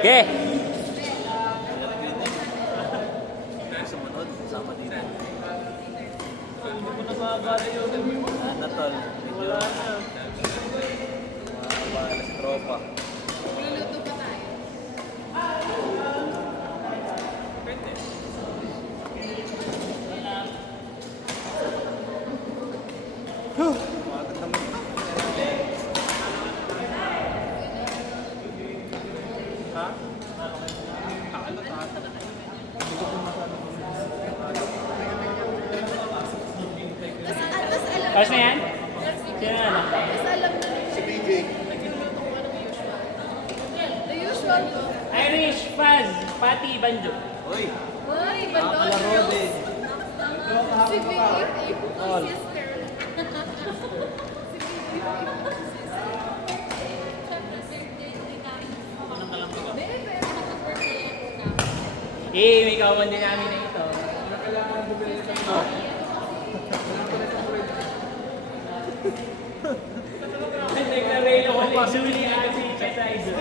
Okay. Sumunod, sama din. Hindi ko na makagala yun. Ano tol? Wala na. Mabalas tropa. Magluluto pa tayo. Pwede. Bakit naman? Ha? Takalo, takalo. Tapos alam Tapos na yan? Sino na lang? Tapos alam na rin. Si BJ. Nagluluto ko ng usual. The usual ko. Irish Fuzz, Pati Banjo. Uy! Uy, Bandol Nakakalaro Girls. din. Si Vicky, All. sister. Si Eh, may kawan din namin na ito. Nag-avail ako ni Julie Asi sa idol.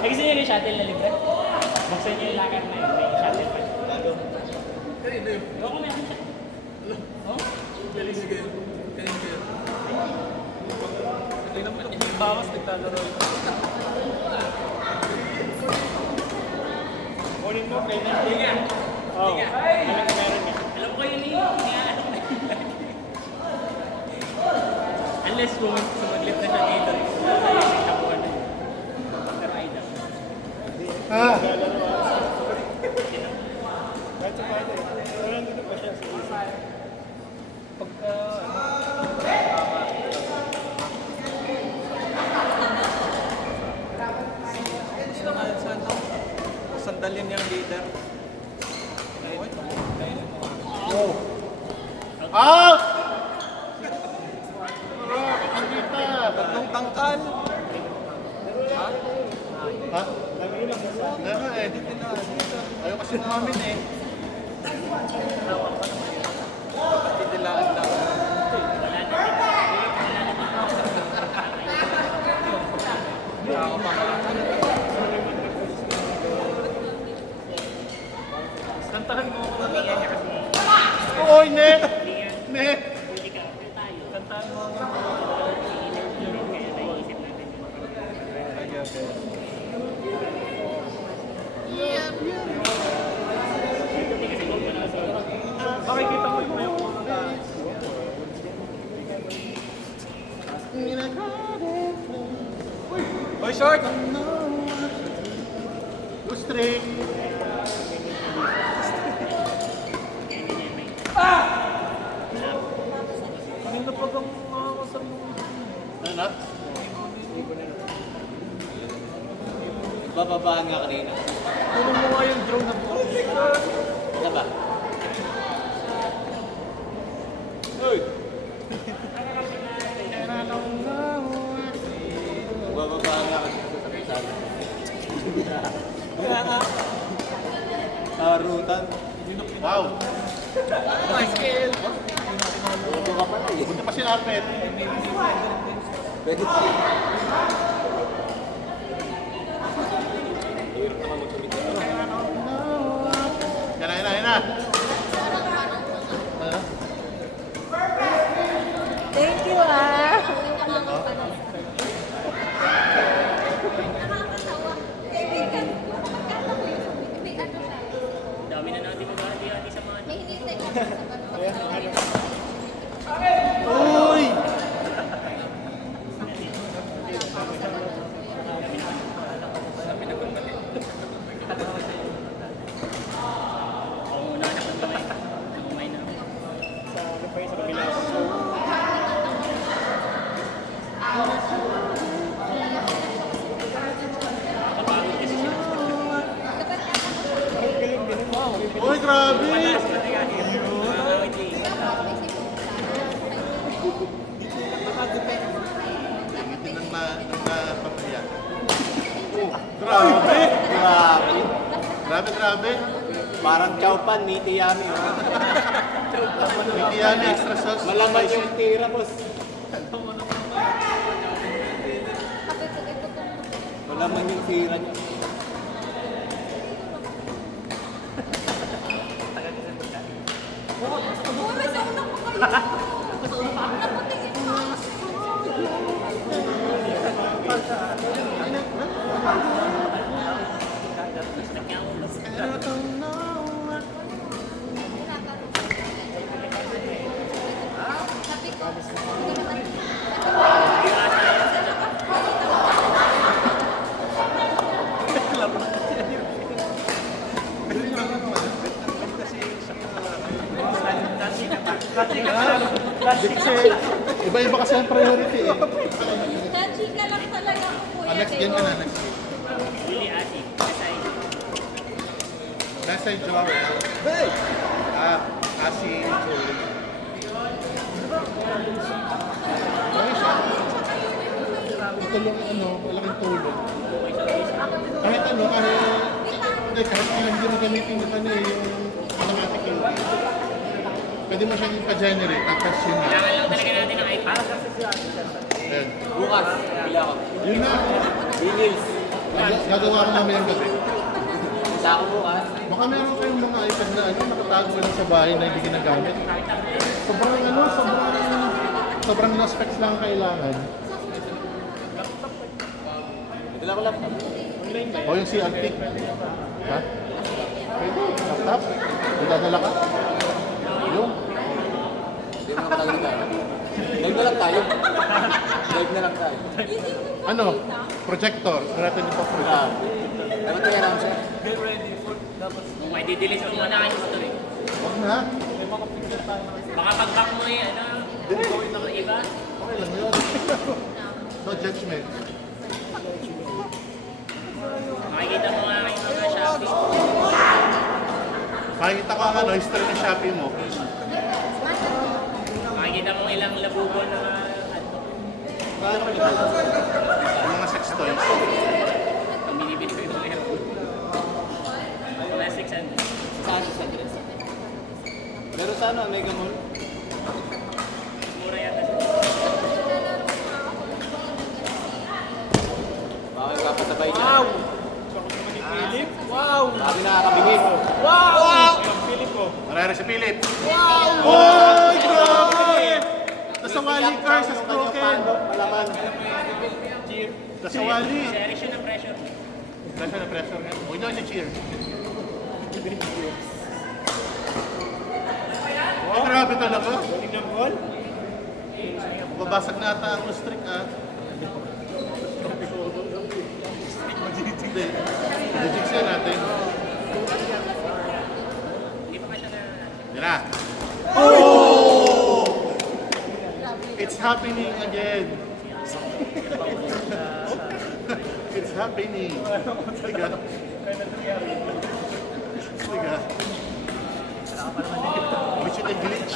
Ay, gusto niyo yung shuttle na libre? Buksan niyo yung lakad na yun, may shuttle pa. Kanina yun. Ewan ko may akong shuttle. Oh? Galing sige. Kanina yun. Kanina mo yung bawas naglalaro. Kunin mo, kaya na. Hindi nga. Oo. Meron nga. Alam ko yun yun. Ano ko na yun. Unless sumaglit na siya dito. May tapuan na yun. Pero ay daw. Kahit sa pwede. Pero nandito pa siya. Pagka... Gusto nga sa ano? Sandalin niyang leader. Out! Ang kita! Tatlong tangkal. Ha? Laro eh. Ayaw kasi namin eh. Titilaan lang. Ako pa nga. Kantahan mo ako ng niya kasi. Oy, net! Net! Huli ka. Tayo. Kantaan mo ang... I-interview kaya naisip natin yung Okay, okay. Makikita mo yung mga mga... Hoy, short! Go straight! Kanina pa kang makakasal mo. Ano na? Bababahan nga kanina. Tulong mo nga yung drone na po. Ano ba? Uy! Bababahan nga kasi sa kasama. Kaya nga. Tarutan. Wow! My skill! Bobo ka pala eh. Punta pa si Arpet. Pwede pa. Hirap naman magkamit na. Yan na, yan na, yan na. Thank you, ah. dami na natin maghahati-hati sa mga Uy! muna na kung kamay. Kamay na. Sa ano pa yun, sa kabila. Kapagod kasi sila. Uy, grabe! Patas, pati ka. Nakakawit eh. Gamitin ng papaya. Oh, grabe! Grabe! Grabe, grabe! Parang chowpan, meaty yummy. Oh. Hindi yan, extra sauce. Malaman yung tira, boss. Malaman yung tira niya. Iba-iba kasi ang priority eh. Chika lang talaga ako, kuya. Next game ka na, next game. Really acid. Kasay. Nasa Joel. Asi Joel. Okay siya. Ito lang malaking tulong. Kahit kahit hindi mo gamitin yung yung automatic yung pwede mo siyang ipa-generate, tapos yun na. Kailangan lang talaga natin ng iPad. Ayan. Bukas, bila ko. Yun na. Vinils. Gagawa ko namin yung gabi. Isa ako bukas. Baka meron kayong mga iPad na nakatago lang sa bahay na hindi ginagamit. Sobrang no specs lang ang kailangan. Dala ko laptop. O yung CRT. Ha? Pwede, laptop. Dadala ka. Yung. Hindi mo naman talaga. Live na lang tayo. Live na lang tayo. Ano? Projector. Natin ito projector. Dapat kaya naman siya. Get ready for dapat Kung may didelete mo muna kayo ito eh. Huwag na. Baka pag-back mo eh, gawin ng iba. Okay lang yun. No judgment. Makikita mo nga kayo mga Shopee. Makikita ko ang history ng Shopee mo. Makikita mo ilang labubo na Yung mga sex toys. pag binibili ko yung mga airport. Mga 600. Saan sa dress? Pero sa ano, Mega Mall? Mura yata siya. Bakit papasabay niya? Wow! Philip? Wow! Sabi nakakabingit. Wow! Marari si Philip. Wow! Oh, grabe! Nasawali ka sa broken. Malaman. Nasawali. Serious yun ang pressure. Pressure na pressure. Huwag nyo si cheer. Oh, grabe talaga. Tingnan ball? Babasag na ata ang strict ah. Hindi. Legit siya natin. Hindi pa siya na... Yan na. Oh! It's happening again. It's happening. Tiga. Tiga. Which is a glitch.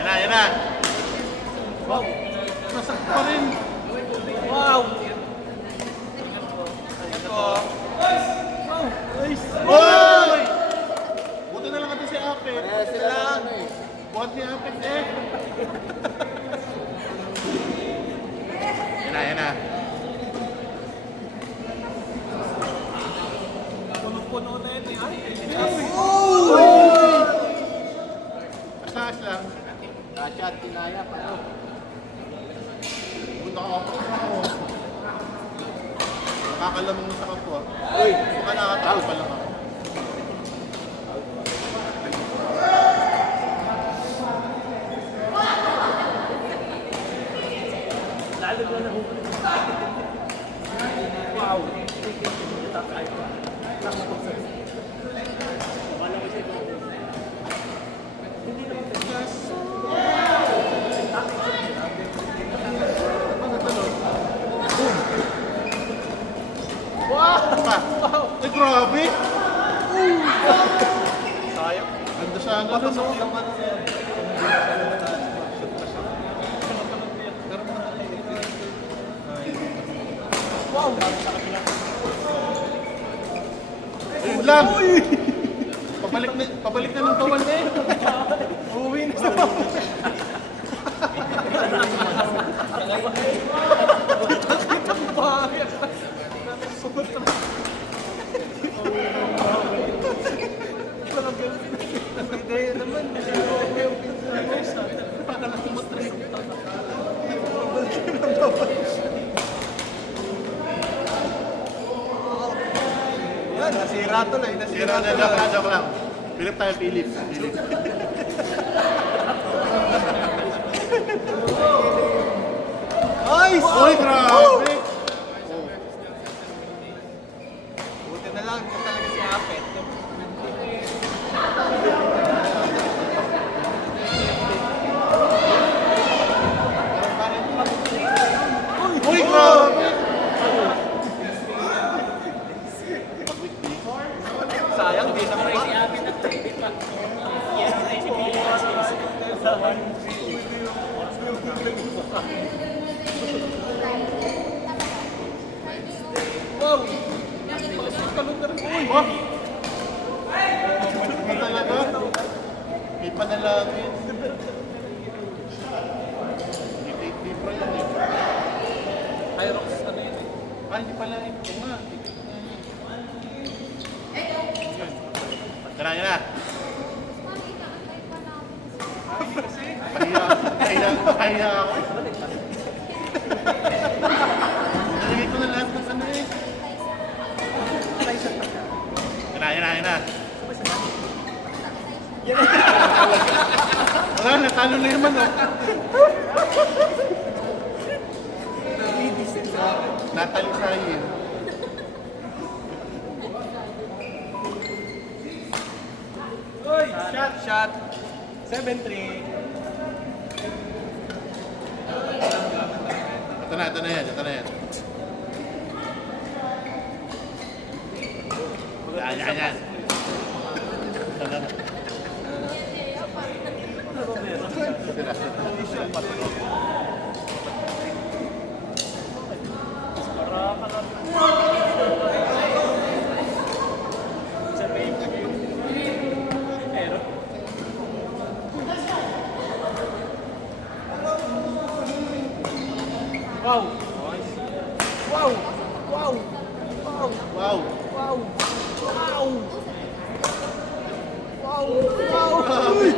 Yan na, yan na. Wow. Nasakit pa rin. Wow! Oy! Buti na lang ito si Apit. Kaya sila ano eh. Buhat ni Apit eh. Yan na, yan na. Puno-puno na yun eh. Taas lang. Kachat, tinayak. Ano? Punta ka ako. Nakakalamang mo sa kapwa. Uy! Baka nakatawa pa lang ako. Lalo na na wow! Yung ano na yan. Ayun lang! Pabalik na ng tawal na eh. Uuwi na sa tawal. Hindi naman. Para lang sumatres. Yan, nasira to na. Sira na lang. Joke lang. Philip tayo, Philip. Nice! Uy, grabe! Buti na lang kung talaga si Apet. Uy, grabe! Sayang, di na pa. Si Abit at David pa. Yes, si Philip. Wow! Uy, wow! Ano talaga? May panalangin. Di pa yan eh. Hyrox, ano yun eh? Ah, hindi pala rin. Ito nga. Tara, yan na. Pahiya ako. Nalagay ko na lahat ng ano eh. Yan na. Wala, natalo na naman oh. Natalo sa yun. Uy! Shot! 7-3. Ito na yan. Yan. Wow! Wow! Wow! Wow! Wow. Wow! Wow! Wow! Wow! Uy!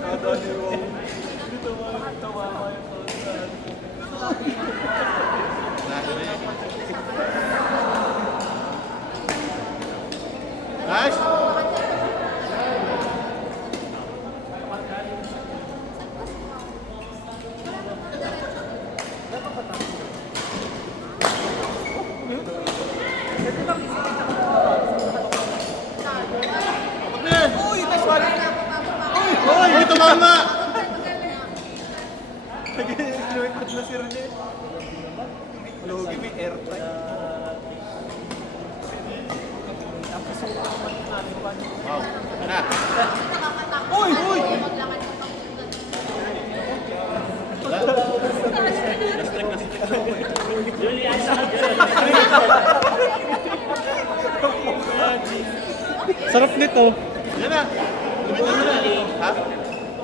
Nadali mo. Tawa yung Nice. Uy! Sorry! Uy, tumama! Nag-inuit na si Rene. Logi may airtime. Wow. Yan na. Uy! Uy! Sarap nito. Yan na. Lumitan mo na. Ha?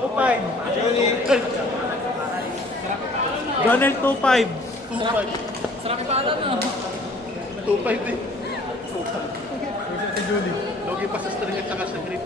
2-5. Johnny. Donald 2-5. 2-5. Sarap pa alam ah. 2-5 eh. Si Julie. Logi pa sa string at saka sa grip.